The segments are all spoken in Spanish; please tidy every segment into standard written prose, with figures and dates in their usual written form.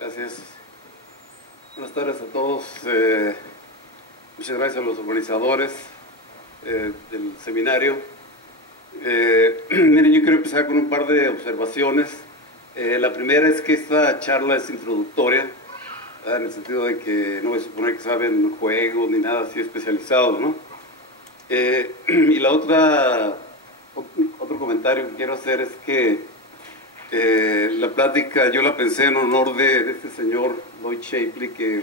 Gracias. Buenas tardes a todos. Muchas gracias a los organizadores del seminario. Miren, yo quiero empezar con un par de observaciones. La primera es que esta charla es introductoria, en el sentido de que no voy a suponer que saben juegos ni nada así especializado, ¿no? Y la otro comentario que quiero hacer es que la plática yo la pensé en honor de este señor Lloyd Shapley, que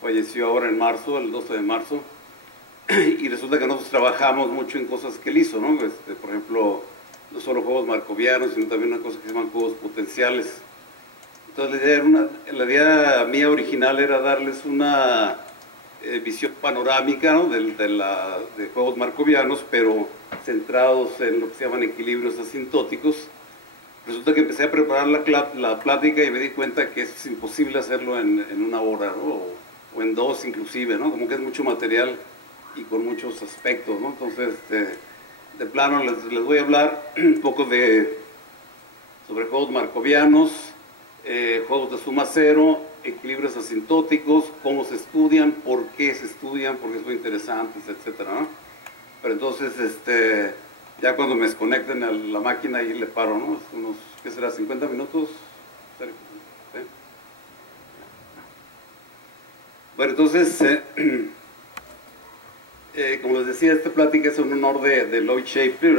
falleció ahora en marzo, el 12 de marzo, y resulta que nosotros trabajamos mucho en cosas que él hizo, ¿no? Por ejemplo, no solo juegos markovianos, sino también una cosa que se llaman juegos potenciales. Entonces la idea mía original era darles una visión panorámica, ¿no? de juegos markovianos, pero centrados en lo que se llaman equilibrios asintóticos. Resulta que empecé a preparar la plática y me di cuenta que es imposible hacerlo en una hora, ¿no? o en dos inclusive, ¿no? Como que es mucho material y con muchos aspectos, ¿no? Entonces, de plano les voy a hablar un poco sobre juegos markovianos, juegos de suma cero, equilibrios asintóticos, cómo se estudian, por qué se estudian, porque son interesantes, etcétera, ¿no? Pero entonces, ya cuando me desconecten a la máquina ahí le paro, ¿no? Unos, ¿qué será? ¿50 minutos? ¿Sí? Bueno, entonces, como les decía, esta plática es en honor de Lloyd Shapley.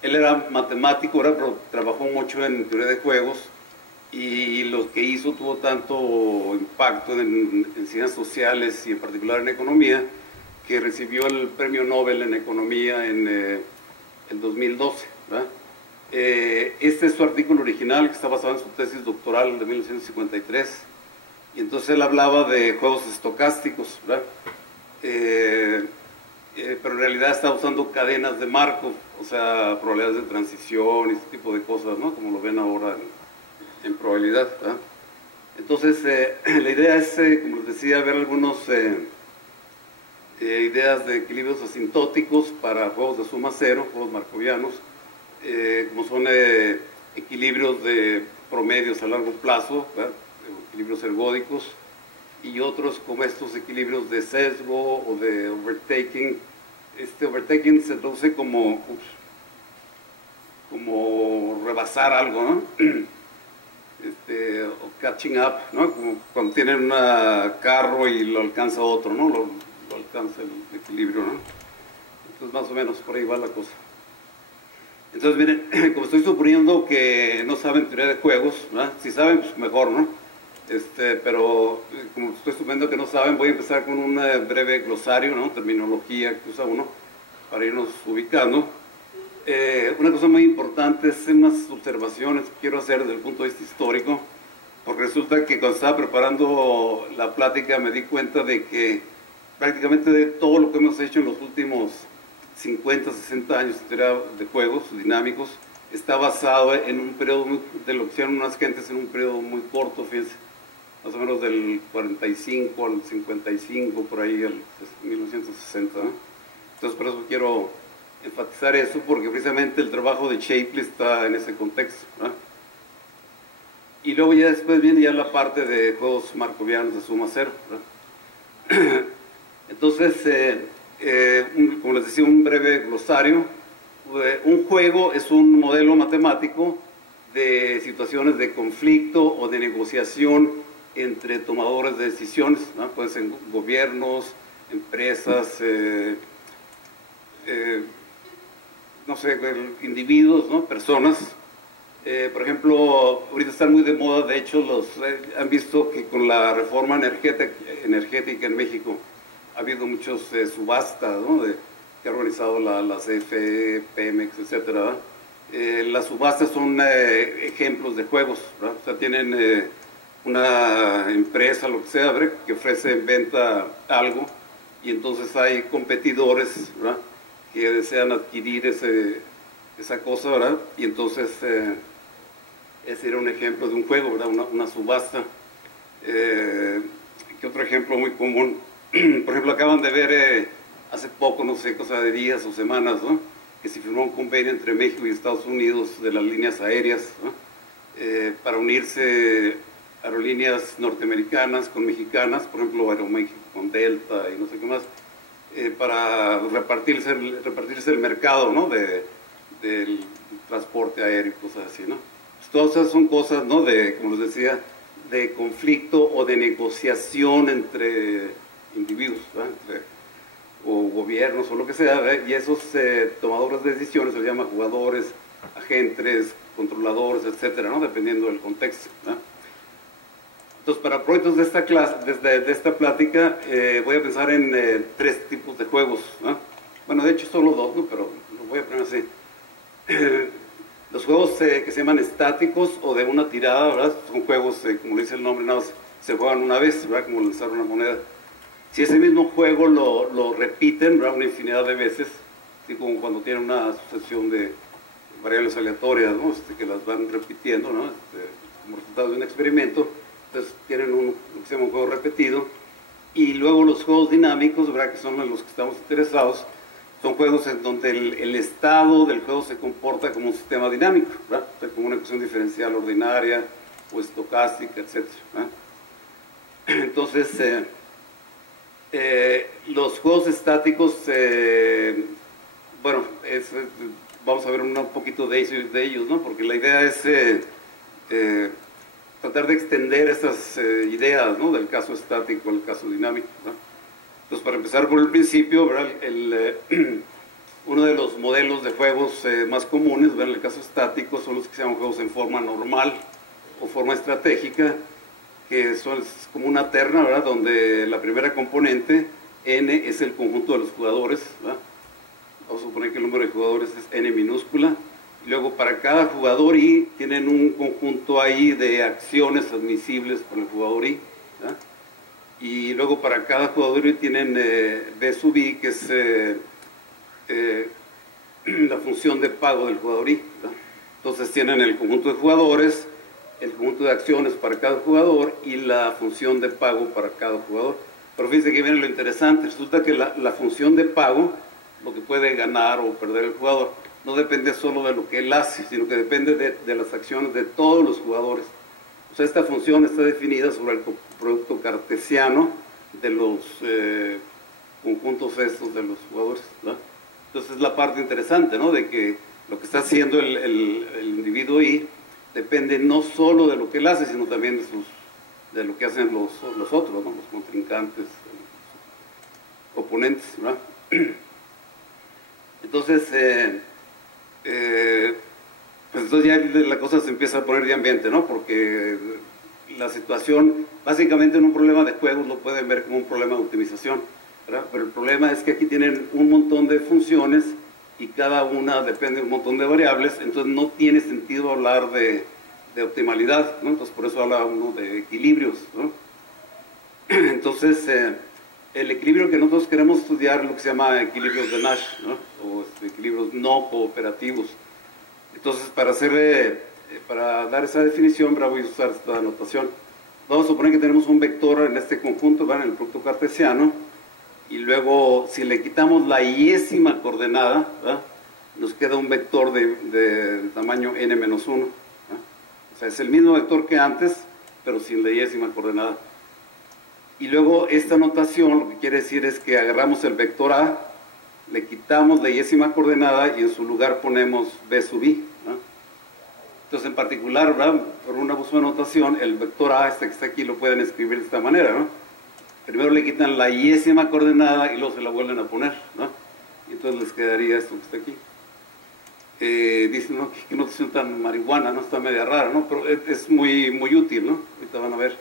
Él era matemático, pero trabajó mucho en teoría de juegos, y lo que hizo tuvo tanto impacto en ciencias sociales y en particular en economía, que recibió el premio Nobel en economía en el 2012, ¿verdad? Este es su artículo original, que está basado en su tesis doctoral de 1953, y entonces él hablaba de juegos estocásticos, ¿verdad? Pero en realidad está usando cadenas de Markov, o sea, probabilidades de transición y ese tipo de cosas, ¿no? Como lo ven ahora en probabilidad, ¿verdad? Entonces, la idea es, como les decía, ver algunos ideas de equilibrios asintóticos para juegos de suma cero, juegos markovianos, como son equilibrios de promedios a largo plazo, ¿verdad? Equilibrios ergódicos, y otros como estos equilibrios de sesgo o de overtaking. Overtaking se traduce como rebasar algo, ¿no? O catching up, ¿no? Como cuando tienen un carro y lo alcanza otro, ¿no? Lo alcanza el equilibrio, ¿no? Entonces más o menos por ahí va la cosa. Entonces miren, como estoy suponiendo que no saben teoría de juegos, ¿verdad? Si saben, pues mejor, ¿no? Pero como estoy suponiendo que no saben, voy a empezar con un breve glosario, ¿no? Terminología que usa uno para irnos ubicando. Una cosa muy importante es unas observaciones que quiero hacer desde el punto de vista histórico, porque resulta que cuando estaba preparando la plática me di cuenta de que prácticamente de todo lo que hemos hecho en los últimos 50, 60 años de juegos dinámicos está basado en un periodo de lo que hicieron unas gentes en un periodo muy corto, fíjense, más o menos del 45 al 55, por ahí, al 1960, ¿no? Entonces por eso quiero enfatizar eso, porque precisamente el trabajo de Shapley está en ese contexto, ¿no? Y luego ya después viene ya la parte de juegos markovianos de suma cero, ¿no? Entonces, como les decía, un breve glosario. Un juego es un modelo matemático de situaciones de conflicto o de negociación entre tomadores de decisiones, ¿no? Pueden ser gobiernos, empresas, no sé, individuos, ¿no? Personas. Por ejemplo, ahorita están muy de moda, de hecho, han visto que con la reforma energética en México ha habido muchos subastas, ¿no? Que ha organizado la CFE, Pemex, etcétera. Las subastas son ejemplos de juegos, ¿verdad? O sea, tienen una empresa, lo que sea, ¿verdad?, que ofrece en venta algo, y entonces hay competidores, ¿verdad?, que desean adquirir esa cosa, ¿verdad? Y entonces ese era un ejemplo de un juego, ¿verdad? Una subasta. ¿Qué otro ejemplo muy común? Por ejemplo, acaban de ver hace poco, no sé, cosa de días o semanas, ¿no?, que se firmó un convenio entre México y Estados Unidos de las líneas aéreas, ¿no? Para unirse aerolíneas norteamericanas con mexicanas, por ejemplo Aeroméxico con Delta y no sé qué más, para repartirse el mercado, ¿no? Del transporte aéreo y cosas así, ¿no? Pues todas esas son cosas, ¿no? Como les decía, de conflicto o de negociación entre individuos, ¿no? O gobiernos o lo que sea, ¿verdad? Y esos tomadores de decisiones se les llama jugadores, agentes, controladores, etcétera, ¿no? Dependiendo del contexto, ¿verdad? Entonces, para proyectos de esta clase, de esta plática, voy a pensar en 3 tipos de juegos, ¿no? Bueno, de hecho solo 2, ¿no? Pero lo voy a poner así. Los juegos que se llaman estáticos o de una tirada, ¿verdad? Son juegos, como le dice el nombre, nada más se juegan una vez, ¿verdad? Como lanzar una moneda. Si ese mismo juego lo repiten, ¿verdad? Una infinidad de veces, así como cuando tienen una sucesión de variables aleatorias, ¿no? Que las van repitiendo, ¿no? Como resultado de un experimento, entonces tienen lo que se llama un juego repetido. Y luego los juegos dinámicos, ¿verdad? Que son en los que estamos interesados, son juegos en donde el estado del juego se comporta como un sistema dinámico, ¿verdad? O sea, como una ecuación diferencial ordinaria o estocástica, etc., ¿verdad? Entonces, los juegos estáticos, bueno, vamos a ver un poquito de ellos, ¿no? Porque la idea es tratar de extender esas ideas, ¿no? Del caso estático al caso dinámico, ¿no? Entonces, para empezar por el principio, ¿verdad? Uno de los modelos de juegos más comunes, ¿verdad? En el caso estático, son los que se llaman juegos en forma normal o forma estratégica, que son como una terna, ¿verdad? Donde la primera componente, n, es el conjunto de los jugadores, ¿verdad? Vamos a suponer que el número de jugadores es n minúscula. Luego, para cada jugador i, tienen un conjunto ahí de acciones admisibles por el jugador i, ¿verdad? Y luego para cada jugador i tienen b sub i, que es la función de pago del jugador i, ¿verdad? Entonces tienen el conjunto de jugadores, el conjunto de acciones para cada jugador y la función de pago para cada jugador. Pero fíjense que viene lo interesante, resulta que la función de pago, lo que puede ganar o perder el jugador, no depende solo de lo que él hace, sino que depende de las acciones de todos los jugadores. O sea, esta función está definida sobre el producto cartesiano de los conjuntos estos de los jugadores, ¿verdad? Entonces es la parte interesante, ¿no? De que lo que está haciendo el individuo I depende no solo de lo que él hace, sino también de lo que hacen los otros, ¿no? Los contrincantes, los oponentes, ¿verdad? Entonces, pues entonces ya la cosa se empieza a poner de ambiente, ¿no? Porque la situación, básicamente en un problema de juegos lo pueden ver como un problema de optimización, ¿verdad? Pero el problema es que aquí tienen un montón de funciones y cada una depende de un montón de variables, entonces no tiene sentido hablar de optimalidad, ¿no? Entonces por eso habla uno de equilibrios, ¿no? Entonces el equilibrio que nosotros queremos estudiar es lo que se llama equilibrios de Nash, ¿no? O equilibrios no cooperativos. Entonces para dar esa definición, voy a usar esta notación. Vamos a suponer que tenemos un vector en este conjunto, ¿verdad? En el producto cartesiano, y luego si le quitamos la y-ésima coordenada, ¿verdad? Nos queda un vector de tamaño n-1, ¿verdad? O sea, es el mismo vector que antes, pero sin la y-ésima coordenada. Y luego esta notación lo que quiere decir es que agarramos el vector a, le quitamos la y-ésima coordenada y en su lugar ponemos b sub i, ¿verdad? Entonces, en particular, ¿verdad? Por una uso de notación, el vector a, este que está aquí, lo pueden escribir de esta manera, ¿no? Primero le quitan la y-ésima coordenada y luego se la vuelven a poner, ¿no? Y entonces les quedaría esto que está aquí. Dicen, ¿no? Que notación tan marihuana, ¿no? Está media rara, ¿no? Pero es muy útil, ¿no? Ahorita van a ver.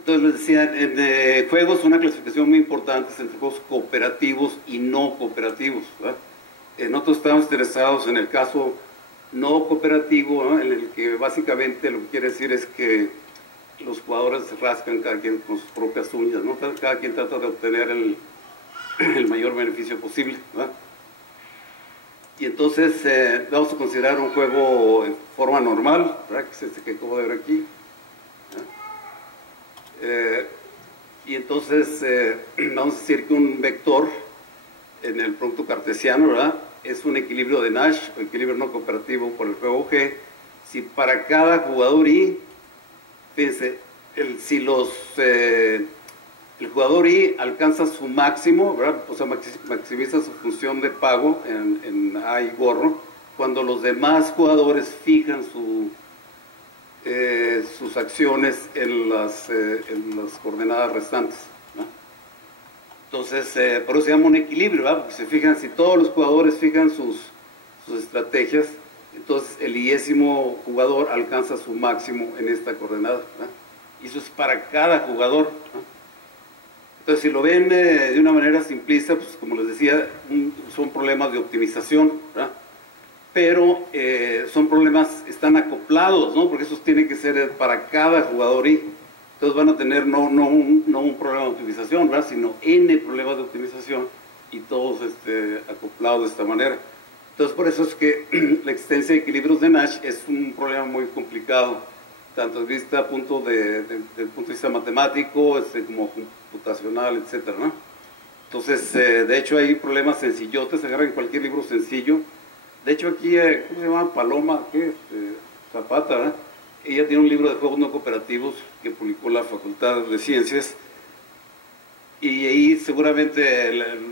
Entonces les decía, en juegos una clasificación muy importante es entre juegos cooperativos y no cooperativos, ¿verdad? Nosotros estamos interesados en el caso no cooperativo, ¿no? En el que básicamente lo que quiere decir es que los jugadores se rascan cada quien con sus propias uñas, ¿no? Cada quien trata de obtener el mayor beneficio posible, ¿verdad? Y entonces vamos a considerar un juego en forma normal, ¿verdad? Que es este que acabo de ver aquí, y entonces vamos a decir que un vector en el producto cartesiano, ¿verdad? es un equilibrio de Nash, o equilibrio no cooperativo por el juego G, si para cada jugador I, fíjense, si el jugador I alcanza su máximo, ¿verdad? O sea, maximiza su función de pago en A y gorro, cuando los demás jugadores fijan sus acciones en las coordenadas restantes, ¿no? Entonces, por eso se llama un equilibrio, ¿verdad? Porque se fijan, si todos los jugadores fijan sus estrategias, entonces el iésimo jugador alcanza su máximo en esta coordenada, ¿verdad? Y eso es para cada jugador, ¿no? Entonces, si lo ven de una manera simplista, pues como les decía, son problemas de optimización, ¿verdad? Pero son problemas, están acoplados, ¿no? Porque esos tienen que ser para cada jugador I. Entonces van a tener no un problema de optimización, ¿verdad? Sino N problemas de optimización y todos acoplados de esta manera. Entonces por eso es que la existencia de equilibrios de Nash es un problema muy complicado, tanto desde el punto de vista matemático, como computacional, etcétera, ¿no? Entonces, de hecho hay problemas sencillotes, agarren cualquier libro sencillo. De hecho aquí, ¿cómo se llama? Paloma, ¿qué? Zapata, ¿verdad? Ella tiene un libro de juegos no cooperativos que publicó la Facultad de Ciencias, y ahí seguramente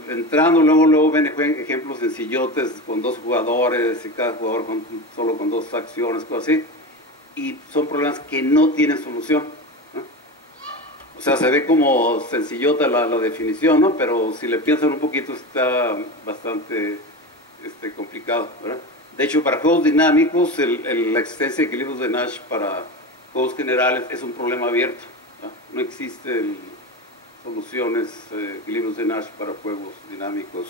entrando luego ven ejemplos sencillotes con 2 jugadores y cada jugador solo con 2 acciones, cosas así, y son problemas que no tienen solución, ¿no? O sea, se ve como sencillota la definición, ¿no? Pero si le piensan un poquito está bastante complicado, ¿verdad? De hecho, para juegos dinámicos, la existencia de equilibrios de Nash para juegos generales es un problema abierto, ¿no? No existen soluciones, equilibrios de Nash para juegos dinámicos.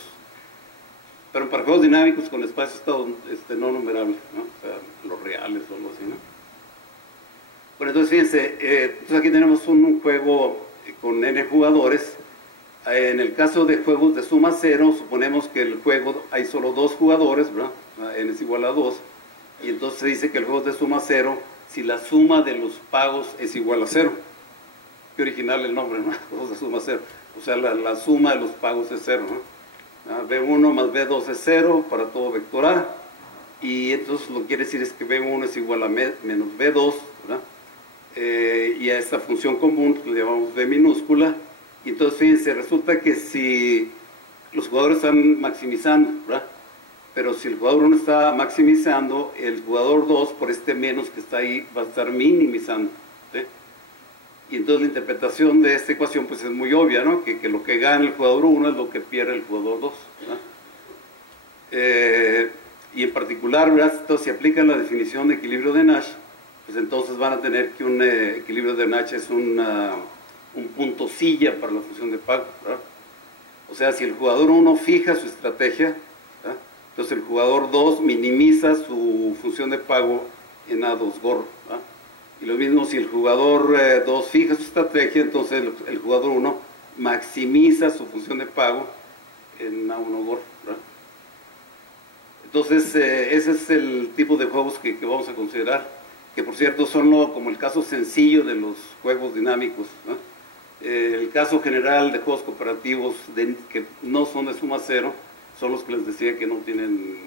Pero para juegos dinámicos con espacio no numerable, ¿no? O sea, los reales o algo así, ¿no? Bueno, entonces fíjense, entonces aquí tenemos un juego con N jugadores. En el caso de juegos de suma cero, suponemos que el juego hay solo 2 jugadores, ¿verdad? N es igual a 2, y entonces se dice que el juego es de suma cero si la suma de los pagos es igual a 0. Qué original el nombre, ¿no? Juegos de suma cero. O sea, la suma de los pagos es 0, ¿no? B1 más B2 es 0 para todo vector A, y entonces lo que quiere decir es que B1 es igual a menos B2, ¿verdad? Y a esta función común que le llamamos B minúscula. Y entonces fíjense, resulta que si los jugadores están maximizando, ¿verdad? Pero si el jugador 1 está maximizando, el jugador 2, por este menos que está ahí, va a estar minimizando, ¿sí? Y entonces la interpretación de esta ecuación pues es muy obvia, ¿no? Que lo que gana el jugador 1 es lo que pierde el jugador 2, ¿verdad? Y en particular, ¿verdad? Entonces, si aplican la definición de equilibrio de Nash, pues entonces van a tener que un equilibrio de Nash es un punto silla para la función de pago, ¿verdad? O sea, si el jugador 1 fija su estrategia, ¿verdad? Entonces el jugador 2 minimiza su función de pago en A2 gorro, ¿verdad? Y lo mismo si el jugador 2 fija su estrategia, entonces el jugador 1 maximiza su función de pago en A1 gorro, ¿verdad? Entonces ese es el tipo de juegos que vamos a considerar, que por cierto son como el caso sencillo de los juegos dinámicos, ¿no? El caso general de juegos cooperativos que no son de suma cero son los que les decía que no tienen,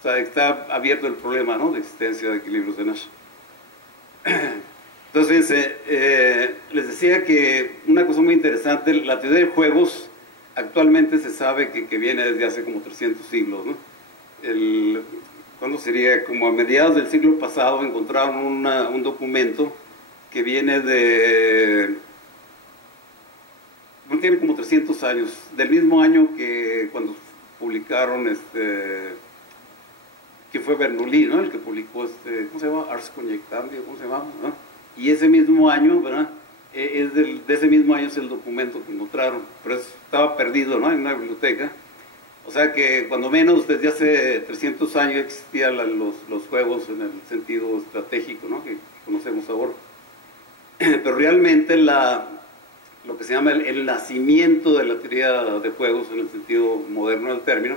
o sea, está abierto el problema, ¿no? De existencia de equilibrios de Nash. Entonces, fíjense, les decía que una cosa muy interesante, la teoría de juegos actualmente se sabe que viene desde hace como 300 siglos, ¿no? ¿Cuándo sería? Como a mediados del siglo pasado encontraron un documento que viene no tiene como 300 años, del mismo año que cuando publicaron que fue Bernoulli, ¿no? El que publicó ¿cómo se llama? Ars Conjectandi, ¿cómo se llama? ¿No? Y ese mismo año, ¿verdad? De ese mismo año es el documento que encontraron, pero estaba perdido, ¿no? En una biblioteca. O sea que cuando menos desde hace 300 años existían los juegos en el sentido estratégico, ¿no? Que conocemos ahora. Pero realmente lo que se llama el nacimiento de la teoría de juegos en el sentido moderno del término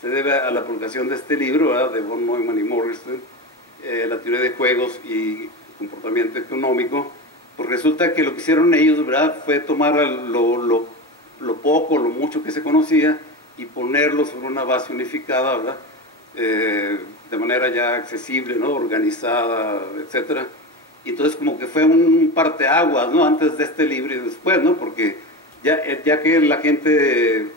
se debe a la publicación de este libro, ¿verdad? De von Neumann y Morgenstern, la teoría de juegos y comportamiento económico. Pues resulta que lo que hicieron ellos, ¿verdad? Fue tomar lo poco, lo mucho que se conocía y ponerlo sobre una base unificada, ¿verdad? De manera ya accesible, ¿no? Organizada, etcétera. Y entonces como que fue un parteaguas, ¿no? Antes de este libro y después, ¿no? Porque ya que la gente,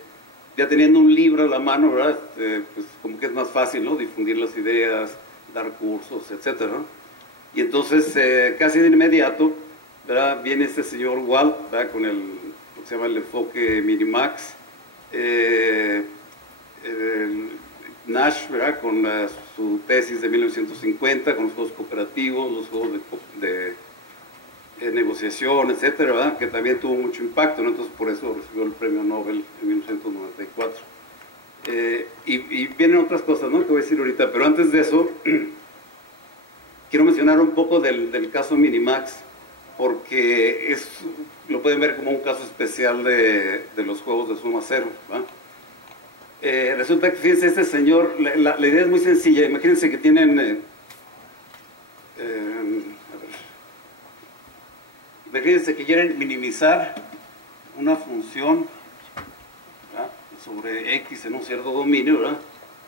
ya teniendo un libro a la mano, ¿verdad? Pues como que es más fácil, ¿no? Difundir las ideas, dar cursos, etcétera, ¿no? Y entonces, casi de inmediato, ¿verdad? Viene este señor Walt, ¿verdad? Con lo que se llama el enfoque Minimax, Nash, ¿verdad? Con su tesis de 1950, con los juegos cooperativos, los juegos de negociación, etcétera, ¿verdad? Que también tuvo mucho impacto, ¿no? Entonces por eso recibió el premio Nobel en 1994. Y vienen otras cosas, ¿no? Que voy a decir ahorita, pero antes de eso quiero mencionar un poco del caso Minimax, porque lo pueden ver como un caso especial de los juegos de suma cero, ¿verdad? Resulta que, fíjense, este señor, la idea es muy sencilla. Imagínense que tienen, imagínense que quieren minimizar una función, ¿verdad? Sobre X en un cierto dominio, ¿verdad?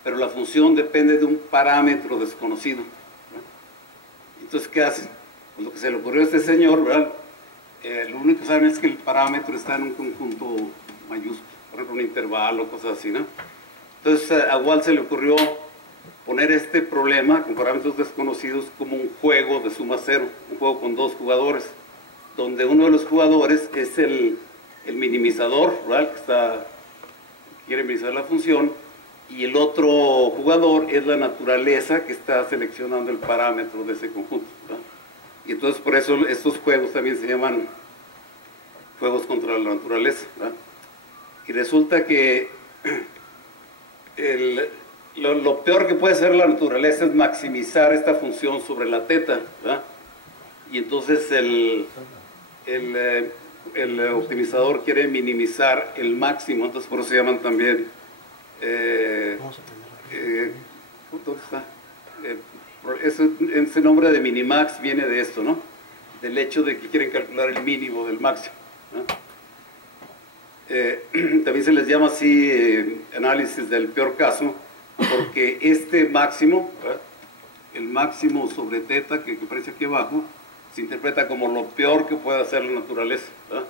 Pero la función depende de un parámetro desconocido, ¿verdad? Entonces, ¿qué hacen? Pues lo que se le ocurrió a este señor, ¿verdad? Lo único que saben es que el parámetro está en un conjunto mayúsculo, por ejemplo, un intervalo, cosas así, ¿no? Entonces a Walt se le ocurrió poner este problema con parámetros desconocidos como un juego de suma cero, un juego con dos jugadores, donde uno de los jugadores es el minimizador, ¿verdad? Que quiere minimizar la función, y el otro jugador es la naturaleza que está seleccionando el parámetro de ese conjunto, ¿verdad? Y entonces por eso estos juegos también se llaman juegos contra la naturaleza, ¿verdad? Y resulta que lo peor que puede hacer la naturaleza es maximizar esta función sobre la teta, ¿verdad? Y entonces el optimizador quiere minimizar el máximo, entonces por eso se llaman también ¿dónde está? Ese nombre de Minimax viene de esto, ¿no? Del hecho de que quieren calcular el mínimo del máximo, ¿no? También se les llama así análisis del peor caso, porque este máximo, ¿verdad? El máximo sobre teta que aparece aquí abajo, se interpreta como lo peor que puede hacer la naturaleza, ¿verdad?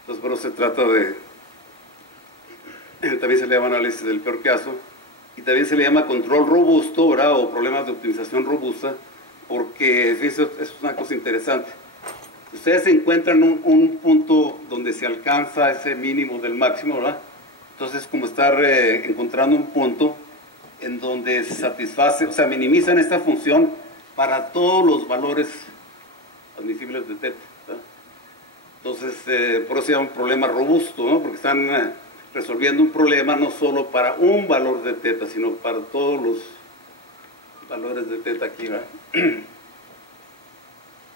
Entonces, por eso se trata también se le llama análisis del peor caso, y también se le llama control robusto, ¿verdad? O problemas de optimización robusta, porque eso es una cosa interesante. Ustedes encuentran un punto donde se alcanza ese mínimo del máximo, ¿verdad? Entonces es como estar encontrando un punto en donde se satisface, o sea, minimizan esta función para todos los valores admisibles de teta, ¿verdad? Entonces, por eso se llama un problema robusto, ¿no? Porque están resolviendo un problema no solo para un valor de teta, sino para todos los valores de teta aquí, ¿verdad?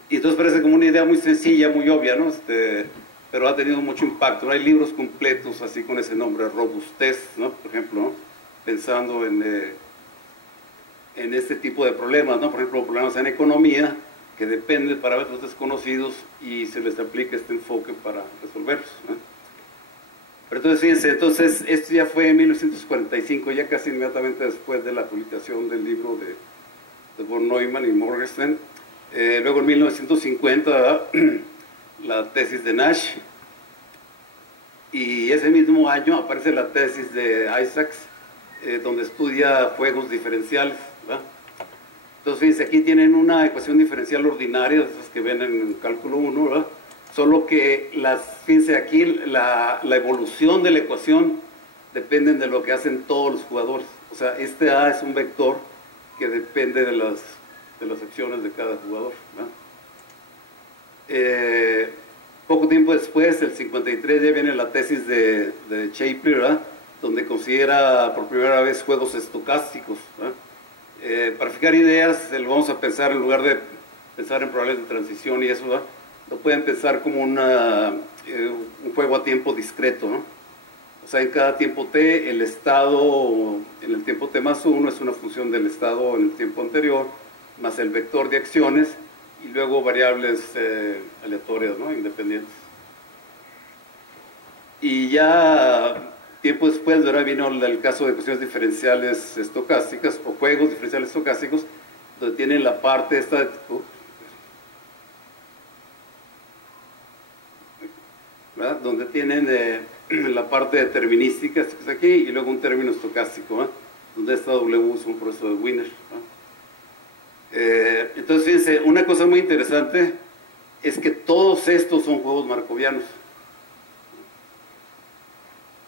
Y entonces parece como una idea muy sencilla, muy obvia, ¿no? Pero ha tenido mucho impacto. Hay libros completos así con ese nombre, robustez, ¿no? Por ejemplo, ¿no? Pensando en este tipo de problemas, ¿no? Por ejemplo, problemas en economía que dependen de parámetros desconocidos y se les aplica este enfoque para resolverlos, ¿no? Pero entonces, fíjense, esto ya fue en 1945, ya casi inmediatamente después de la publicación del libro de von Neumann y Morgenstern. Luego en 1950 la tesis de Nash, y ese mismo año aparece la tesis de Isaacs, donde estudia juegos diferenciales, ¿verdad? Entonces fíjense, aquí tienen una ecuación diferencial ordinaria, de esas que ven en cálculo 1, ¿verdad? Solo que fíjense aquí, la evolución de la ecuación depende de lo que hacen todos los jugadores. O sea, este A es un vector que depende de las acciones de cada jugador, ¿verdad? Poco tiempo después, el 53, ya viene la tesis de Shapley, ¿verdad? Donde considera por primera vez juegos estocásticos, ¿verdad? Para fijar ideas, lo vamos a pensar, en lugar de pensar en probabilidades de transición y eso, ¿verdad? Lo pueden pensar como un juego a tiempo discreto, ¿no? O sea, en cada tiempo t, el estado en el tiempo t más 1 es una función del estado en el tiempo anterior, más el vector de acciones, y luego variables aleatorias, ¿no? Independientes. Y ya tiempo después, ¿verdad?, vino el caso de ecuaciones diferenciales estocásticas o juegos diferenciales estocásticos, donde tienen la parte esta, ¿verdad?, donde tienen la parte determinística, esto que está aquí, y luego un término estocástico, ¿verdad?, donde esta W es un proceso de Wiener, ¿verdad? Entonces, fíjense, una cosa muy interesante es que todos estos son juegos markovianos.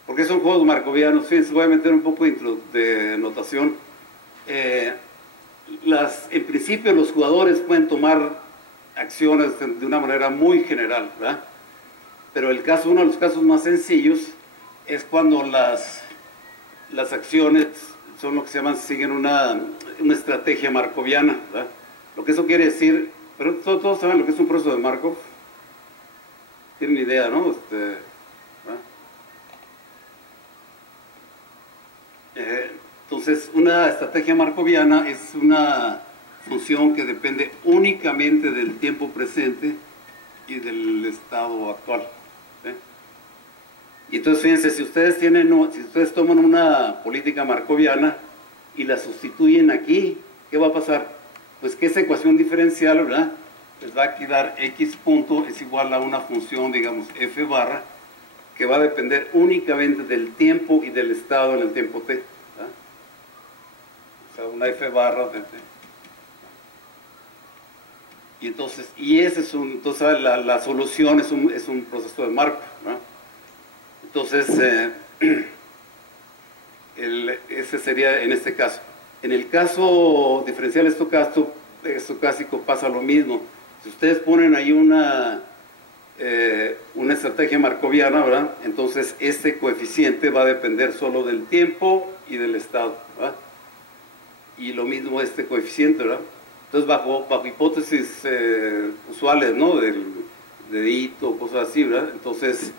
¿Por qué son juegos markovianos? Fíjense, voy a meter un poco de notación. En principio los jugadores pueden tomar acciones de una manera muy general, ¿verdad? Pero uno de los casos más sencillos es cuando las acciones son lo que se llaman, siguen una estrategia markoviana, ¿verdad? Lo que eso quiere decir, pero todos saben lo que es un proceso de Markov. Tienen idea, ¿no? Entonces, una estrategia markoviana es una función que depende únicamente del tiempo presente y del estado actual. Y entonces, fíjense, si ustedes toman una política markoviana y la sustituyen aquí, ¿qué va a pasar? Pues que esa ecuación diferencial, ¿verdad?, les va a quedar x punto es igual a una función, digamos, f barra, que va a depender únicamente del tiempo y del estado en el tiempo t, ¿verdad? O sea, una f barra de t. Y entonces, la solución es un proceso de Markov, ¿verdad? Entonces, ese sería en este caso. En el caso diferencial estocástico pasa lo mismo. Si ustedes ponen ahí una estrategia markoviana, ¿verdad?, entonces este coeficiente va a depender solo del tiempo y del estado, ¿verdad? Y lo mismo este coeficiente, ¿verdad? Entonces, bajo hipótesis usuales, ¿no?, de hito, cosas así, ¿verdad? Entonces,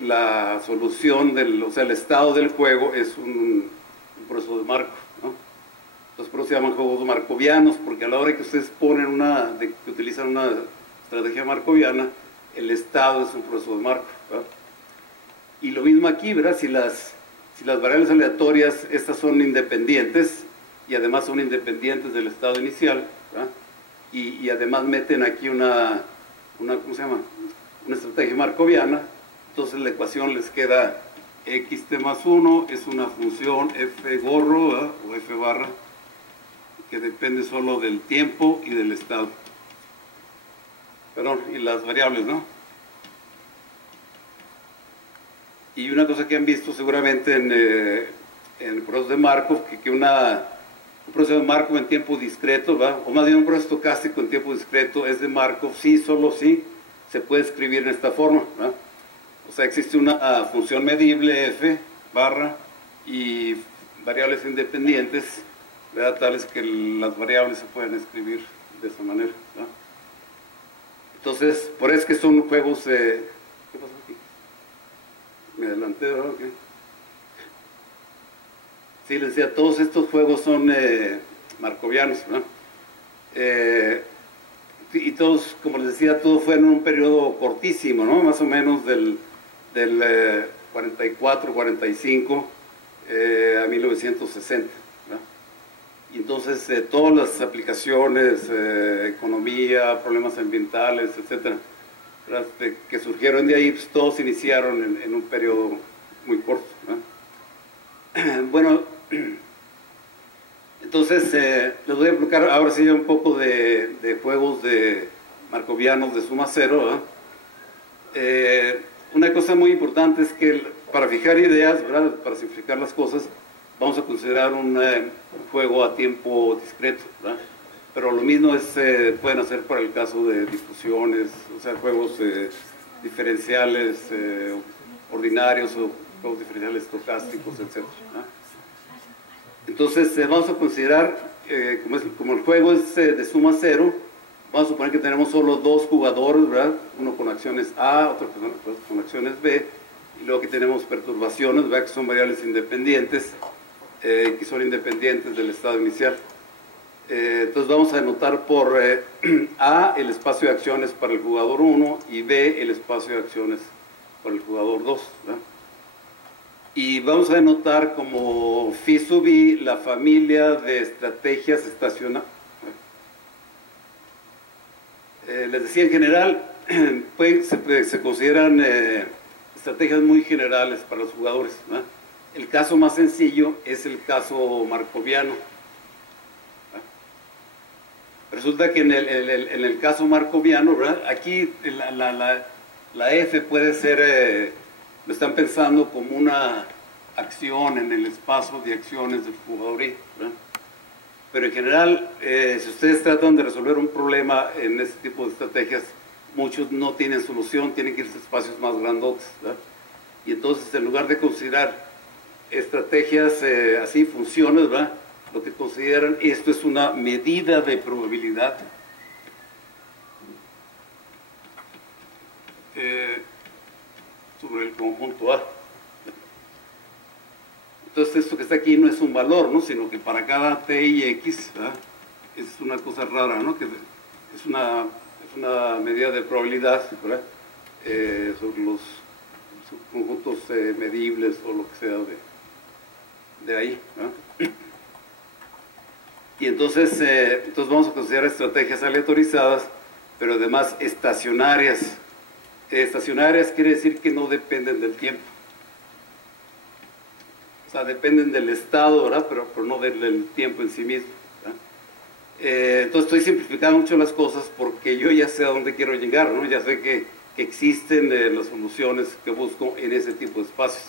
la solución o sea, el estado del juego es un proceso de Markov, ¿no? Entonces, por eso se llaman juegos markovianos, porque a la hora que ustedes ponen que utilizan una estrategia markoviana, el estado es un proceso de Markov, ¿verdad? Y lo mismo aquí, ¿verdad? Si las variables aleatorias, estas son independientes, y además son independientes del estado inicial, ¿verdad? Y además meten aquí ¿cómo se llama?, una estrategia markoviana. Entonces la ecuación les queda xt más 1 es una función f gorro, ¿verdad?, o f barra, que depende solo del tiempo y del estado. Perdón, y las variables, ¿no? Y una cosa que han visto seguramente en el proceso de Markov, que un proceso de Markov en tiempo discreto, ¿verdad?, o más bien un proceso estocástico en tiempo discreto es de Markov, sí, solo sí, se puede escribir en esta forma, ¿verdad? O sea, existe una función medible f barra y variables independientes, ¿verdad?, tales que las variables se pueden escribir de esa manera, ¿verdad? Entonces, por eso es que son juegos... ¿qué pasó aquí? Me adelanté, ¿verdad? Okay. Sí, les decía, todos estos juegos son markovianos, ¿verdad? Y todos, como les decía, todo fue en un periodo cortísimo, ¿no? Más o menos del 44, 45 a 1960, ¿verdad? Y entonces todas las aplicaciones, economía, problemas ambientales, etcétera, ¿verdad?, que surgieron de ahí, pues todos iniciaron en un periodo muy corto, ¿verdad? Bueno, entonces les voy a explicar ahora sí un poco de juegos markovianos de suma cero, ¿verdad? Una cosa muy importante es que para fijar ideas, ¿verdad?, para simplificar las cosas, vamos a considerar un juego a tiempo discreto, ¿verdad? Pero lo mismo pueden hacer para el caso de difusiones, o sea, juegos diferenciales ordinarios o juegos diferenciales estocásticos, etc., ¿verdad? Entonces vamos a considerar, como el juego es de suma cero, vamos a suponer que tenemos solo dos jugadores, ¿verdad?, uno con acciones A, otro con acciones B, y luego que tenemos perturbaciones, ¿verdad?, que son variables independientes, que son independientes del estado inicial. Entonces vamos a anotar por A el espacio de acciones para el jugador 1 y B el espacio de acciones para el jugador 2, ¿verdad? Y vamos a denotar como phi sub i la familia de estrategias estacionarias. Les decía, en general, se consideran estrategias muy generales para los jugadores, ¿verdad? El caso más sencillo es el caso markoviano. Resulta que en el caso markoviano, ¿verdad? Aquí la F puede ser, lo están pensando como una acción en el espacio de acciones del jugador I, ¿verdad? Pero en general, si ustedes tratan de resolver un problema en este tipo de estrategias, muchos no tienen solución, tienen que irse a espacios más grandotes, ¿verdad? Y entonces, en lugar de considerar estrategias así, funciones, ¿verdad?, lo que consideran, esto es una medida de probabilidad sobre el conjunto A. Entonces, esto que está aquí no es un valor, ¿no?, sino que para cada t y x, ¿verdad?, es una cosa rara, ¿no?, que es una medida de probabilidad, ¿verdad?, sobre los conjuntos medibles o lo que sea de ahí, ¿verdad? Y entonces vamos a considerar estrategias aleatorizadas, pero además estacionarias. Estacionarias quiere decir que no dependen del tiempo. O sea, dependen del estado, ¿verdad?, pero no del tiempo en sí mismo, ¿verdad? Entonces estoy simplificando mucho las cosas porque yo ya sé a dónde quiero llegar, ¿no? Ya sé que existen las soluciones que busco en ese tipo de espacios.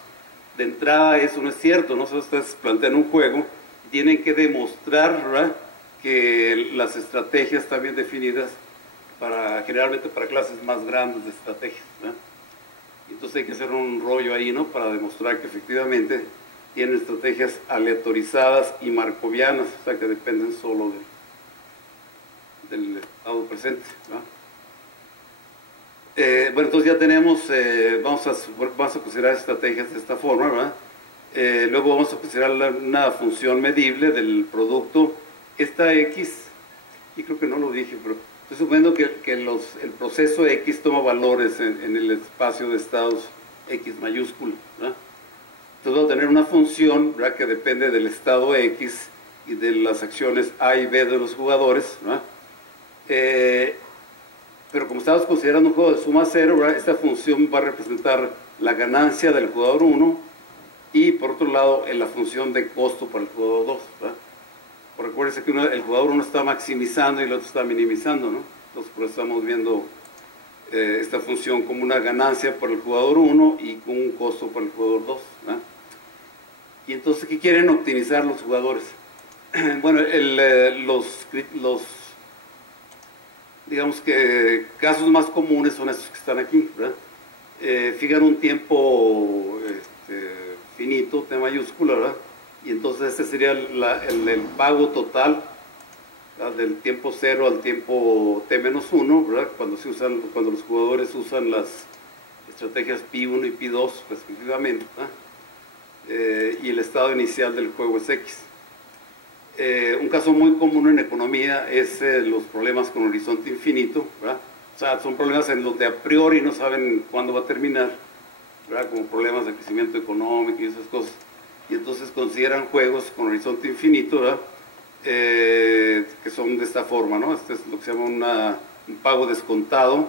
De entrada, eso no es cierto, ¿no? Si ustedes plantean un juego, tienen que demostrar, ¿verdad?, que las estrategias están bien definidas generalmente para clases más grandes de estrategias, ¿verdad? Entonces hay que hacer un rollo ahí, ¿no?, para demostrar que efectivamente tienen estrategias aleatorizadas y markovianas, o sea, que dependen solo del estado presente, ¿verdad? Bueno, entonces ya tenemos, vamos a considerar estrategias de esta forma, ¿verdad? Luego vamos a considerar una función medible del producto. Esta X, y creo que no lo dije, pero estoy suponiendo que el proceso X toma valores en el espacio de estados X mayúsculo, ¿verdad? Entonces vamos a tener una función, ¿verdad?, que depende del estado X y de las acciones A y B de los jugadores, ¿verdad? Pero como estamos considerando un juego de suma cero, ¿verdad?, esta función va a representar la ganancia del jugador 1 y por otro lado en la función de costo para el jugador 2, ¿verdad? Porque recuérdense que el jugador 1 está maximizando y el otro está minimizando, ¿no? Entonces por eso estamos viendo esta función como una ganancia para el jugador 1 y con un costo para el jugador 2, ¿verdad? Y entonces, ¿qué quieren optimizar los jugadores? Bueno, digamos que casos más comunes son estos que están aquí, ¿verdad? Fijan un tiempo finito, T mayúscula, ¿verdad? Y entonces este sería el pago total, ¿verdad?, del tiempo 0 al tiempo T-1, ¿verdad?, cuando los jugadores usan las estrategias P1 y P2 respectivamente, ¿verdad? Y el estado inicial del juego es X. Un caso muy común en economía es los problemas con horizonte infinito, ¿verdad? O sea, son problemas en donde a priori no saben cuándo va a terminar, ¿verdad?, como problemas de crecimiento económico y esas cosas. Y entonces consideran juegos con horizonte infinito, ¿verdad?, que son de esta forma, ¿no? Este es lo que se llama un pago descontado,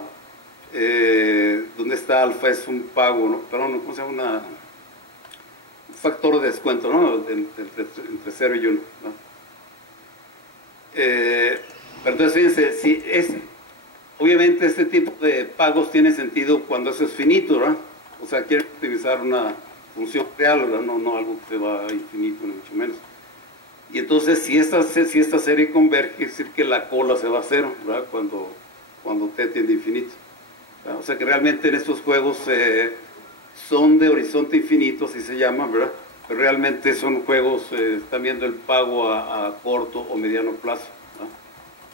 donde está alfa es un pago, ¿no?, perdón, ¿cómo se llama? Un factor de descuento, ¿no?, entre 0 y 1, ¿no? Pero entonces fíjense, obviamente este tipo de pagos tiene sentido cuando eso es finito, ¿verdad? O sea, quieren utilizar una función real, ¿verdad?, no algo que se va a infinito, ni mucho menos. Y entonces si esta serie converge, es decir que la cola se va a cero, ¿verdad?, cuando t tiende a infinito, ¿verdad? O sea que realmente en estos juegos son de horizonte infinito, así se llaman, ¿verdad? Pero realmente son juegos, están viendo el pago a corto o mediano plazo, ¿no?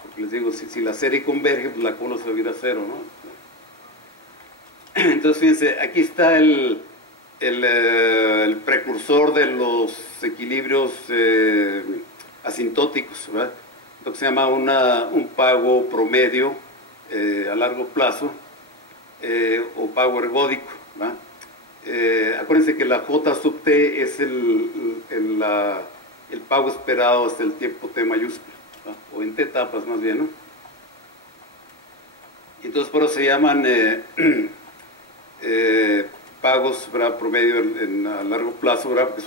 Porque les digo, si la serie converge, pues la cola se va a ir a cero, ¿no? Entonces fíjense, aquí está el precursor de los equilibrios asintóticos, ¿verdad?, lo que se llama un pago promedio a largo plazo o pago ergódico, ¿verdad? Acuérdense que la J sub T es el pago esperado hasta el tiempo T mayúsculo, ¿no? O en T etapas más bien, ¿no? Entonces por eso se llaman pagos, ¿verdad?, promedio a largo plazo, ¿verdad?, porque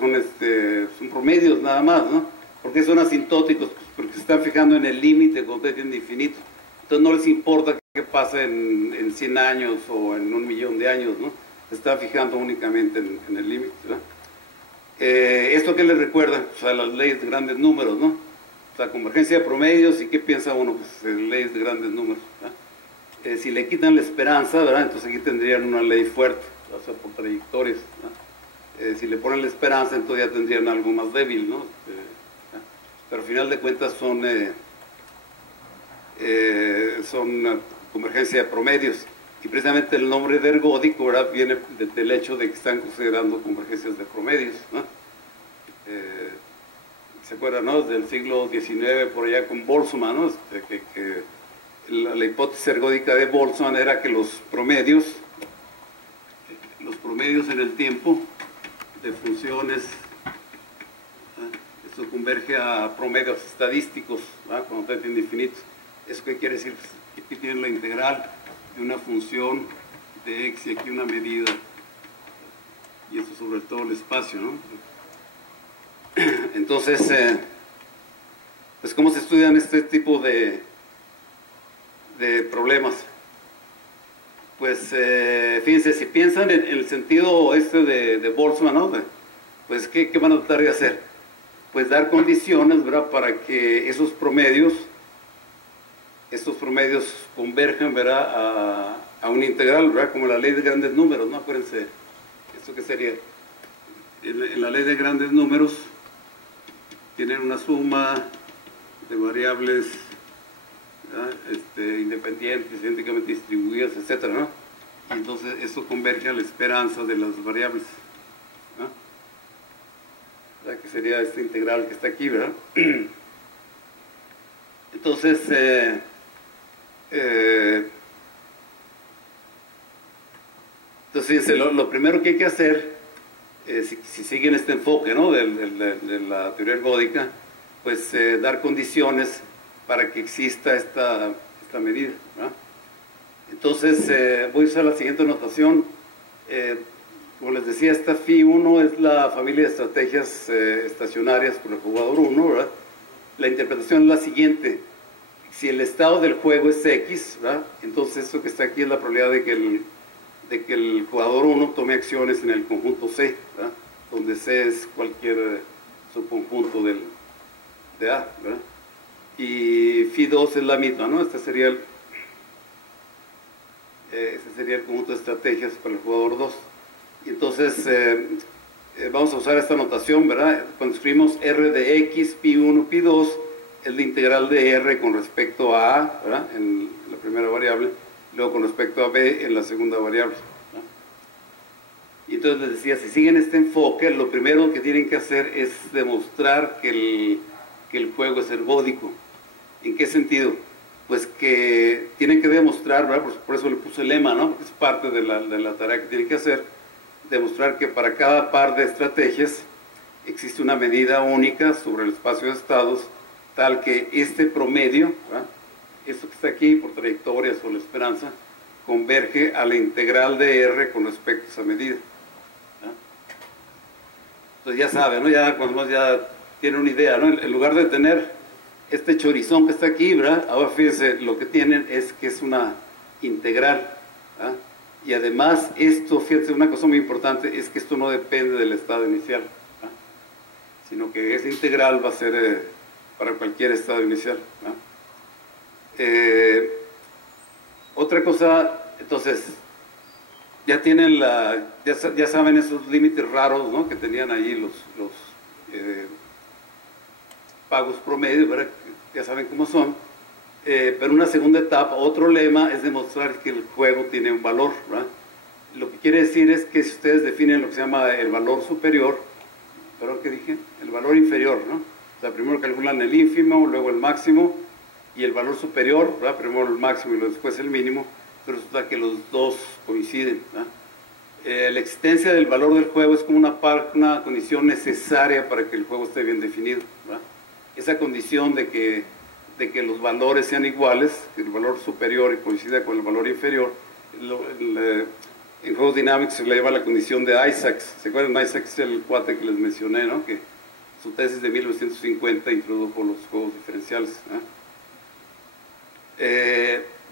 son promedios nada más, ¿no? Porque son asintóticos, pues porque se están fijando en el límite completo infinito. Entonces no les importa qué pasa en 100 años o en 1.000.000 de años, ¿no? Se está fijando únicamente en el límite, ¿verdad? ¿Esto qué les recuerda? O sea, las leyes de grandes números, ¿no? O sea, convergencia de promedios, ¿y qué piensa uno? Pues leyes de grandes números, ¿verdad? Si le quitan la esperanza, ¿verdad?, entonces aquí tendrían una ley fuerte, o sea, por trayectorias, ¿no? Si le ponen la esperanza, entonces ya tendrían algo más débil, ¿no? Pero al final de cuentas son convergencia de promedios, y precisamente el nombre de ergódico, ¿verdad?, viene del hecho de que están considerando convergencias de promedios, ¿no? ¿Se acuerdan, no?, del siglo XIX por allá con Boltzmann, ¿no? Que la hipótesis ergódica de Boltzmann era que los promedios en el tiempo de funciones, esto converge a promedios estadísticos, ¿verdad?, cuando t tiende a infinito. ¿Eso qué quiere decir? Pues que aquí tienen la integral de una función de x y aquí una medida, y esto sobre todo el espacio, ¿no? Entonces, pues ¿cómo se estudian este tipo de problemas? Pues fíjense, si piensan en el sentido de Boltzmann, ¿no?, pues ¿qué van a tratar de hacer? Pues dar condiciones, ¿verdad?, para que estos promedios converjan, ¿verdad?, a una integral, ¿verdad?, como la ley de grandes números, ¿no? Acuérdense, ¿esto qué sería? En la ley de grandes números tienen una suma de variables, independientes, idénticamente distribuidas, etcétera, ¿no? Y entonces eso converge a la esperanza de las variables, ¿no? O sea, que sería esta integral que está aquí, ¿verdad? Entonces, fíjense, lo primero que hay que hacer, si siguen este enfoque, ¿no?, de la teoría ergódica, pues dar condiciones para que exista esta medida, ¿verdad? Entonces, voy a usar la siguiente notación. Como les decía, esta Φ1 es la familia de estrategias estacionarias por el jugador 1, ¿verdad? La interpretación es la siguiente: si el estado del juego es X, ¿verdad?, entonces esto que está aquí es la probabilidad de que el jugador 1 tome acciones en el conjunto C, ¿verdad?, donde C es cualquier subconjunto de A, ¿verdad? Y Φ2 es la misma, ¿no? Este sería el conjunto de estrategias para el jugador 2. Y entonces vamos a usar esta notación, ¿verdad? Cuando escribimos R de X, Π1, Π2, es la integral de R con respecto a A, ¿verdad?, en la primera variable, luego con respecto a B en la segunda variable, ¿verdad? Y entonces les decía, si siguen este enfoque, lo primero que tienen que hacer es demostrar que el juego es ergódico. ¿En qué sentido? Pues que tienen que demostrar, ¿verdad?, por eso le puse el lema, ¿no?, es parte de la tarea que tienen que hacer, demostrar que para cada par de estrategias existe una medida única sobre el espacio de estados, tal que este promedio, ¿verdad?, esto que está aquí por trayectorias o la esperanza, converge a la integral de R con respecto a esa medida, ¿verdad? Entonces ya saben, ¿no?, ya cuando ya tienen una idea, ¿no?, en lugar de tener este chorizón que está aquí, ¿verdad?, ahora fíjense, lo que tienen es que es una integral, ¿verdad? Y además esto, fíjense, una cosa muy importante es que esto no depende del estado inicial, ¿verdad?, sino que esa integral va a ser para cualquier estado inicial, ¿verdad? Otra cosa, entonces, ya tienen ya saben esos límites raros, ¿no?, que tenían allí los pagos promedio, ¿verdad?, ya saben cómo son. Pero una segunda etapa, otro lema es demostrar que el juego tiene un valor, ¿verdad? Lo que quiere decir es que si ustedes definen lo que se llama el valor superior, ¿perdón, qué dije? El valor inferior, ¿no? O sea, primero calculan el ínfimo, luego el máximo, y el valor superior, ¿verdad?, primero el máximo y después el mínimo, pero resulta que los dos coinciden, ¿verdad? la existencia del valor del juego es como una condición necesaria para que el juego esté bien definido, ¿verdad? Esa condición de que los valores sean iguales, que el valor superior coincida con el valor inferior, en juegos dinámicos se le llama la condición de Isaacs. ¿Se acuerdan? Isaacs es el cuate que les mencioné, ¿no? Que su tesis de 1950 introdujo los juegos diferenciales, ¿no?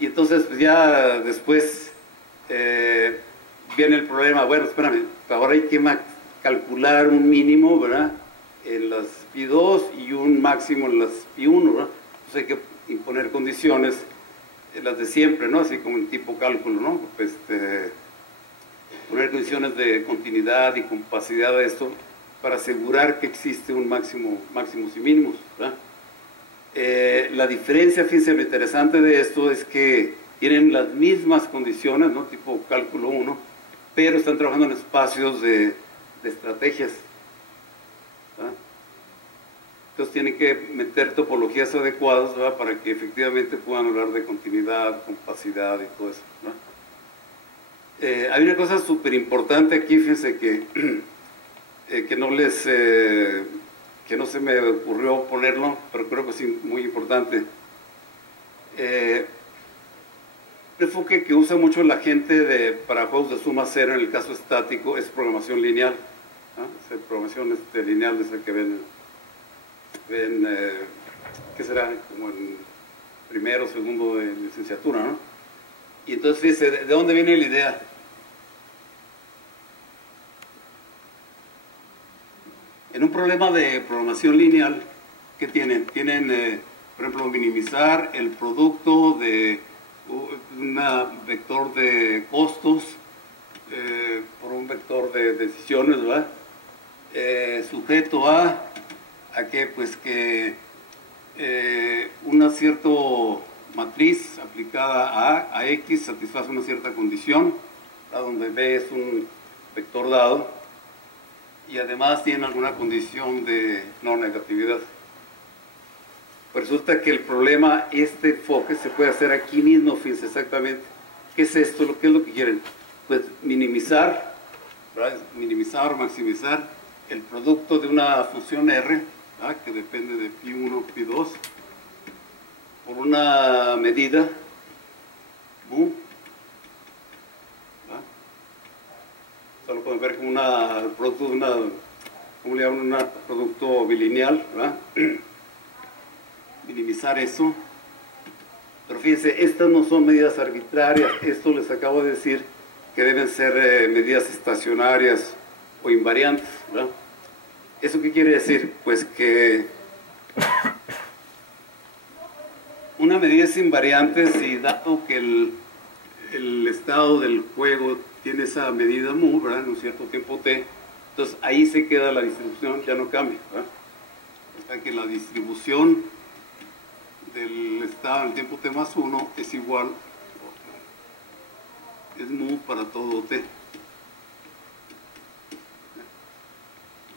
Y entonces pues ya después viene el problema. Bueno, espérame, ahora hay que calcular un mínimo, ¿verdad?, en las Pi2 y un máximo en las Pi1, ¿verdad? Entonces hay que imponer condiciones, las de siempre, ¿no? Así como en tipo cálculo, ¿no? Pues, poner condiciones de continuidad y compacidad de esto para asegurar que existe un máximos y mínimos, ¿verdad? La diferencia, fíjense, lo interesante de esto es que tienen las mismas condiciones, ¿no? Tipo cálculo 1, pero están trabajando en espacios de estrategias, ¿verdad? Entonces tienen que meter topologías adecuadas, ¿verdad?, para que efectivamente puedan hablar de continuidad, compacidad y todo eso, ¿verdad? Hay una cosa súper importante aquí, fíjense, que no se me ocurrió ponerlo, pero creo que es muy importante. El enfoque que usa mucho la gente para juegos de suma cero, en el caso estático, es programación lineal, ¿no? Es programación lineal, de esa que ven, ¿qué será? Como en primero o segundo de licenciatura, ¿no? Y entonces, fíjense, ¿de dónde viene la idea? En un problema de programación lineal, ¿qué tienen? Tienen, por ejemplo, minimizar el producto de un vector de costos por un vector de decisiones, ¿verdad? Sujeto a que, pues, que una cierta matriz aplicada a X satisface una cierta condición, ¿verdad?, donde B es un vector dado, y además tiene alguna condición de no negatividad. Pues resulta que el problema, este enfoque se puede hacer aquí mismo, fíjense exactamente. ¿Qué es esto? ¿Qué es lo que quieren? Pues minimizar, ¿verdad?, minimizar o maximizar el producto de una función R, ¿verdad?, que depende de Pi1, Pi2, por una medida, ¿verdad? Lo pueden ver como el producto de ¿cómo le llaman? Un producto bilineal, ¿verdad? Minimizar eso. Pero fíjense, estas no son medidas arbitrarias. Esto les acabo de decir que deben ser medidas estacionarias o invariantes, ¿verdad? ¿Eso qué quiere decir? Pues que una medida es invariante si, dado que el estado del juego tiene esa medida mu, ¿verdad?, en un cierto tiempo t, entonces ahí se queda la distribución, ya no cambia, ¿verdad? O sea que la distribución del estado en el tiempo t más 1 es igual, es mu para todo t.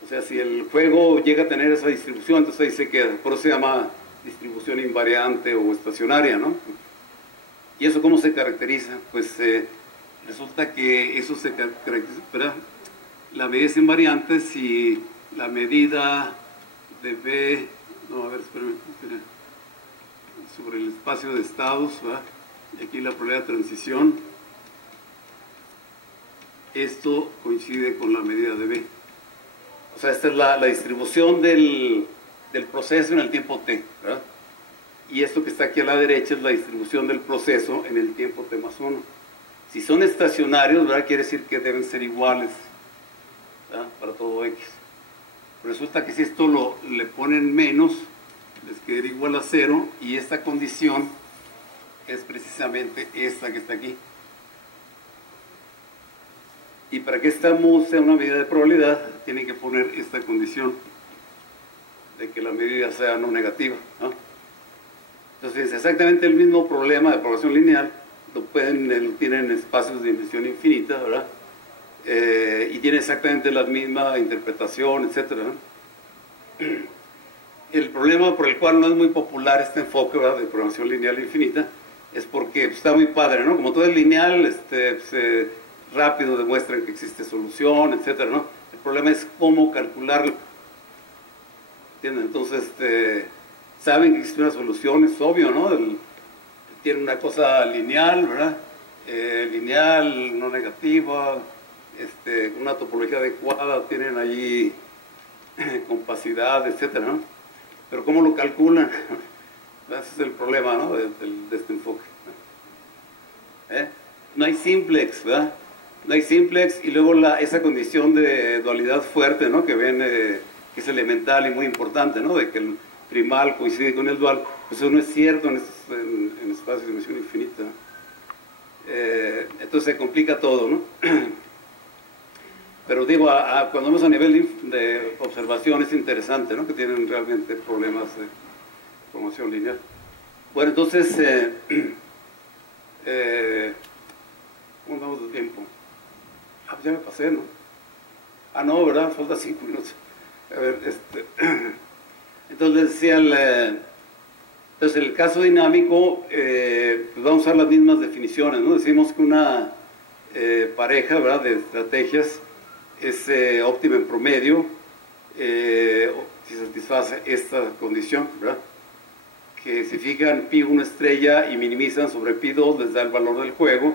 O sea, si el juego llega a tener esa distribución, entonces ahí se queda. Por eso se llama distribución invariante o estacionaria, ¿no? ¿Y eso cómo se caracteriza? Pues resulta que eso se caracteriza, ¿verdad? La medida es invariante si la medida de B, no, a ver, espérame, sobre el espacio de estados, ¿verdad? Y aquí la probabilidad de transición, esto coincide con la medida de B. O sea, esta es la distribución del proceso en el tiempo t, ¿verdad? Y esto que está aquí a la derecha es la distribución del proceso en el tiempo t más 1. Si son estacionarios, ¿verdad?, quiere decir que deben ser iguales, ¿verdad?, para todo x. Resulta que si esto le ponen menos, les queda igual a 0, y esta condición es precisamente esta que está aquí. Y para que esta mu sea una medida de probabilidad, tienen que poner esta condición de que la medida sea no negativa, ¿no? Entonces, es exactamente el mismo problema de programación lineal, lo tienen espacios de dimensión infinita, ¿verdad? Y tiene exactamente la misma interpretación, etcétera, ¿no? El problema por el cual no es muy popular este enfoque, ¿verdad?, de programación lineal infinita, es porque está muy padre, ¿no? Como todo es lineal, rápido demuestran que existe solución, etcétera, ¿no? El problema es cómo calcularlo. ¿Entienden? Entonces, saben que existe una solución, es obvio, ¿no? Tienen una cosa lineal, ¿verdad? Lineal, no negativa, una topología adecuada, tienen allí compacidad, etcétera, ¿no? Pero ¿cómo lo calculan? Ese es el problema, ¿no? de este enfoque. No hay simplex, ¿verdad? No hay simplex, y luego esa condición de dualidad fuerte, ¿no? Que ven, que es elemental y muy importante, ¿no? De que el primal coincide con el dual, pues eso no es cierto en espacios de dimensión infinita. Entonces se complica todo, ¿no? Pero digo, cuando vemos a nivel de observación es interesante, ¿no? Que tienen realmente problemas de formación lineal. Bueno, entonces, ¿cómo andamos de tiempo? Pues ya me pasé, ¿no? No, ¿verdad? Falta 5 minutos. A ver, entonces les decía, entonces en el caso dinámico, pues vamos a usar las mismas definiciones, ¿no? Decimos que una pareja, ¿verdad?, de estrategias es óptima en promedio si satisface esta condición, ¿verdad? Que si fijan pi1 estrella y minimizan sobre pi2 les da el valor del juego,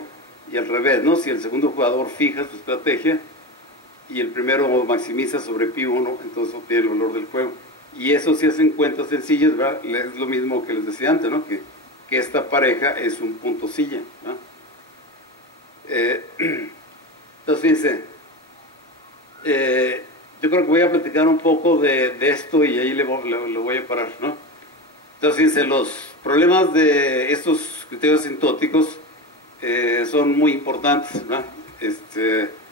y al revés, ¿no? Si el segundo jugador fija su estrategia y el primero maximiza sobre pi1, entonces obtiene el valor del juego. Y eso, si hacen cuentas sencillas, ¿verdad?, es lo mismo que les decía antes, ¿no? Que esta pareja es un punto silla, ¿no? Entonces, fíjense, yo creo que voy a platicar un poco de esto y ahí le voy a parar, ¿no? Entonces, fíjense, los problemas de estos criterios asintóticos son muy importantes, ¿no?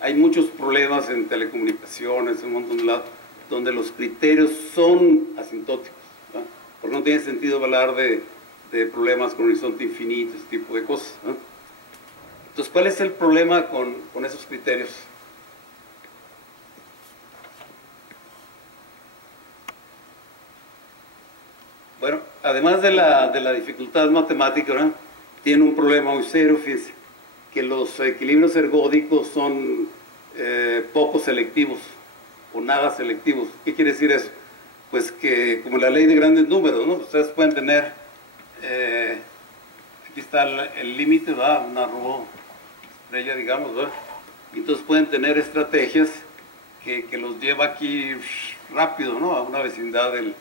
Hay muchos problemas en telecomunicaciones, en un montón de lados, donde los criterios son asintóticos, ¿no? Porque no tiene sentido hablar de problemas con horizonte infinito, ese tipo de cosas, ¿no? Entonces, ¿cuál es el problema con esos criterios? Bueno, además de la dificultad matemática, ¿no?, tiene un problema muy serio, fíjense, que los equilibrios ergódicos son poco selectivos o nada selectivos. ¿Qué quiere decir eso? Pues que, como la ley de grandes números, ¿no?, ustedes pueden tener, aquí está el límite, ¿verdad?, una rho estrella, digamos, ¿verdad?, y entonces pueden tener estrategias que los lleva aquí rápido, ¿no?, a una vecindad de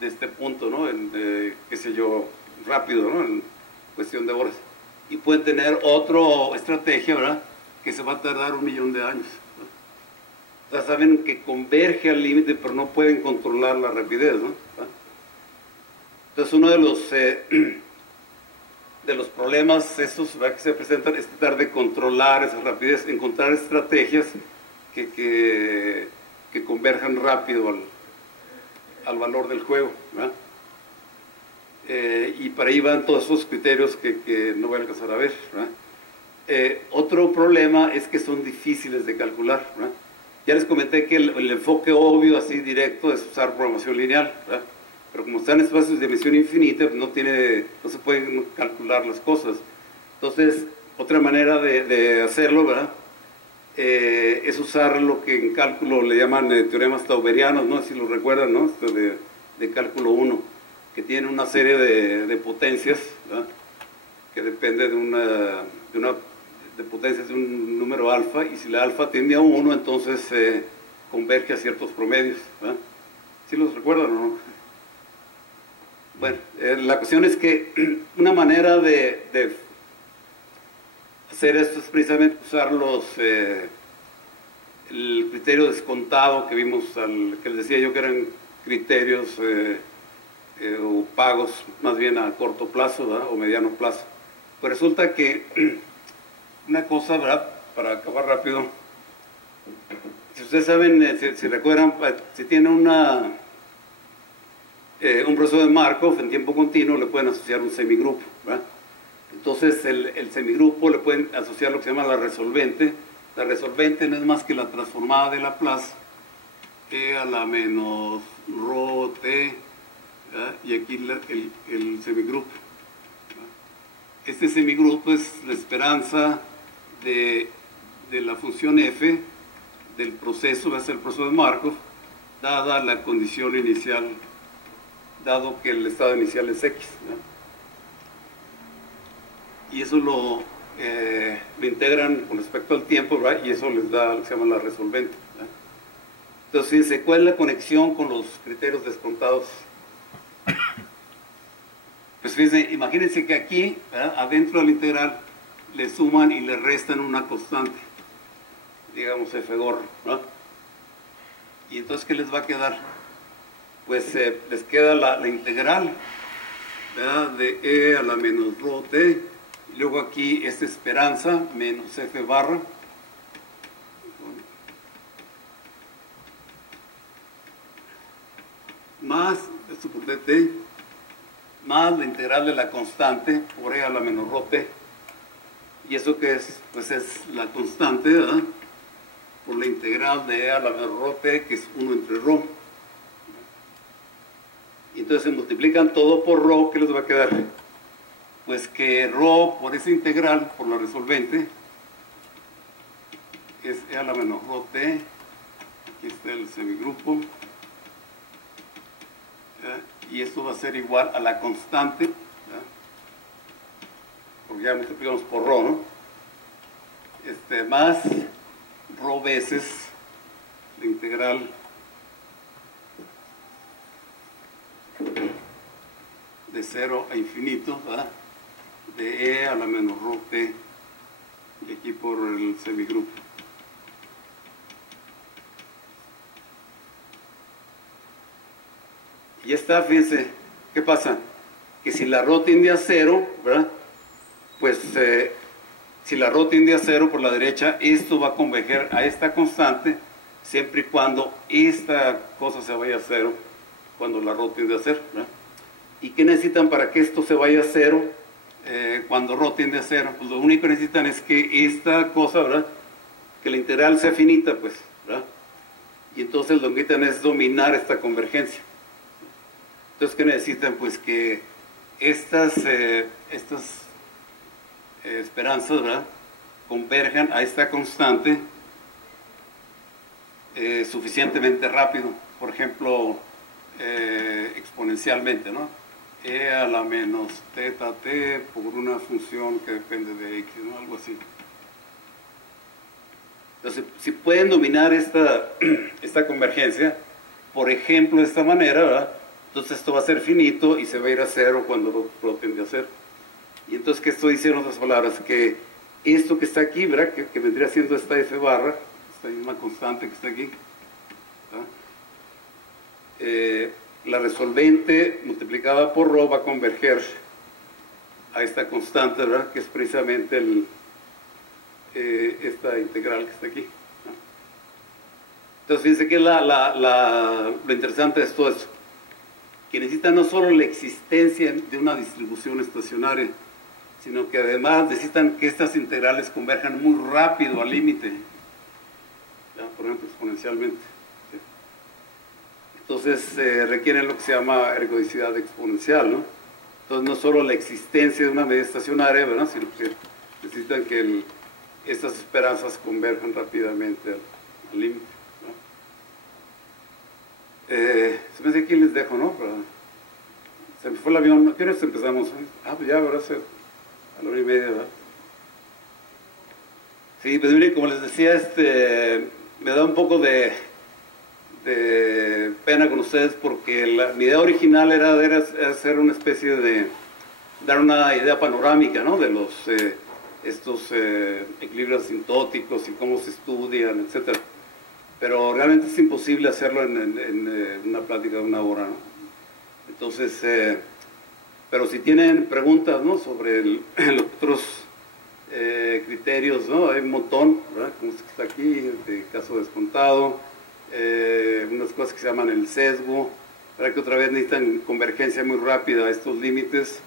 este punto, ¿no?, qué sé yo, rápido, ¿no?, en cuestión de horas. Y pueden tener otra estrategia, ¿verdad?, que se va a tardar 1.000.000 de años, ¿no? O sea, saben que converge al límite, pero no pueden controlar la rapidez, ¿no? Entonces, uno de los problemas esos, ¿verdad?, que se presentan es tratar de controlar esa rapidez, encontrar estrategias que converjan rápido al valor del juego, ¿verdad? Y para ahí van todos esos criterios que no voy a alcanzar a ver, ¿verdad? Otro problema es que son difíciles de calcular, ¿verdad? Ya les comenté que el enfoque obvio, así directo, es usar programación lineal, ¿verdad? Pero como están en espacios de dimensión infinita, no se pueden calcular las cosas. Entonces, otra manera de hacerlo, ¿verdad?, es usar lo que en cálculo le llaman teoremas tauberianos, ¿no? Si lo recuerdan, ¿no?, de cálculo 1, que tiene una serie de potencias, ¿verdad?, que depende de potencias de un número alfa, y si la alfa tiende a 1, entonces converge a ciertos promedios, ¿verdad? ¿Sí los recuerdan o no? Bueno, la cuestión es que una manera de hacer esto es precisamente usar el criterio descontado que vimos, que les decía yo que eran criterios o pagos más bien a corto plazo, ¿verdad?, o mediano plazo. Pues resulta que una cosa, ¿verdad?, para acabar rápido, si ustedes saben, si recuerdan, si tienen un proceso de Markov en tiempo continuo, le pueden asociar un semigrupo, ¿verdad? Entonces el semigrupo le pueden asociar lo que se llama la resolvente. La resolvente no es más que la transformada de Laplace, e a la menos rho t, ¿verdad?, y aquí el semigrupo, ¿verdad? Este semigrupo es la esperanza de de la función f del proceso, va a ser el proceso de Markov, dada la condición inicial, dado que el estado inicial es x, ¿no? Y eso lo integran con respecto al tiempo, ¿verdad? Y eso les da lo que se llama la resolvente, ¿verdad? Entonces, fíjense, ¿cuál es la conexión con los criterios descontados? Pues fíjense, imagínense que aquí, ¿verdad?, adentro de la integral, le suman y le restan una constante, digamos f gorro, ¿no? Y entonces, ¿qué les va a quedar? Pues les queda la integral, ¿verdad?, de e a la menos rho t, y luego aquí esta esperanza menos f barra, más esto por dt, más la integral de la constante por e a la menos rho t. ¿Y eso qué es? Pues es la constante, ¿verdad?, por la integral de e a la menos rho t, que es 1 entre rho. Y entonces se multiplican todo por rho, ¿qué les va a quedar? Pues que rho por esa integral, por la resolvente, es e a la menos rho t, aquí está el semigrupo, y esto va a ser igual a la constante, ¿verdad?, porque ya multiplicamos por rho, ¿no? Más rho veces la integral de 0 a infinito, ¿verdad?, de e a la menos rho t, y aquí por el semigrupo. Y ya está, fíjense, ¿qué pasa? Que si la rho tiende a 0, ¿verdad?, pues si la rho tiende a 0 por la derecha, esto va a converger a esta constante siempre y cuando esta cosa se vaya a 0 cuando la rho tiende a 0, ¿verdad? ¿Y qué necesitan para que esto se vaya a 0 cuando rho tiende a 0? Pues lo único que necesitan es que esta cosa, ¿verdad?, que la integral sea finita, pues, ¿verdad? Y entonces lo que necesitan es dominar esta convergencia. Entonces, ¿qué necesitan? Pues que estas esperanzas, ¿verdad?, converjan a esta constante suficientemente rápido, por ejemplo, exponencialmente, ¿no? E a la menos teta t por una función que depende de x, ¿no? Algo así. Entonces, si pueden dominar esta convergencia, por ejemplo, de esta manera, ¿verdad?, entonces esto va a ser finito y se va a ir a 0 cuando lo tiende a 0. Y entonces, ¿qué esto dice en otras palabras? Que esto que está aquí, ¿verdad?, que vendría siendo esta f barra, esta misma constante que está aquí, la resolvente multiplicada por rho va a converger a esta constante, ¿verdad?, que es precisamente esta integral que está aquí, ¿no? Entonces, fíjense que lo interesante de esto es que necesita no solo la existencia de una distribución estacionaria, sino que además necesitan que estas integrales converjan muy rápido al límite, por ejemplo, exponencialmente, ¿sí? Entonces requieren lo que se llama ergodicidad exponencial, ¿no? Entonces no solo la existencia de una medida estacionaria, ¿verdad?, sino que necesitan que estas esperanzas converjan rápidamente al límite, ¿no? Se me hace que aquí les dejo, ¿no? Se me fue el avión. ¿Qué horas empezamos? Pues ya, ¿verdad? A la 1:30, ¿verdad? Sí, pues miren, como les decía, me da un poco de pena con ustedes porque mi idea original era hacer una especie de dar una idea panorámica, ¿no?, de estos equilibrios asintóticos y cómo se estudian, etcétera. Pero realmente es imposible hacerlo en una plática de 1 hora, ¿no? Entonces, pero si tienen preguntas, ¿no?, sobre los otros criterios, ¿no?, hay un montón, ¿verdad?, como este que está aquí, de caso descontado, unas cosas que se llaman el sesgo, ¿verdad?, que otra vez necesitan convergencia muy rápida a estos límites,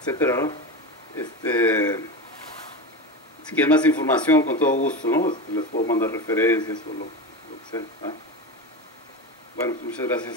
etcétera, ¿no? Si quieren más información, con todo gusto, ¿no?, les puedo mandar referencias o lo que sea, ¿ah? Bueno, pues muchas gracias.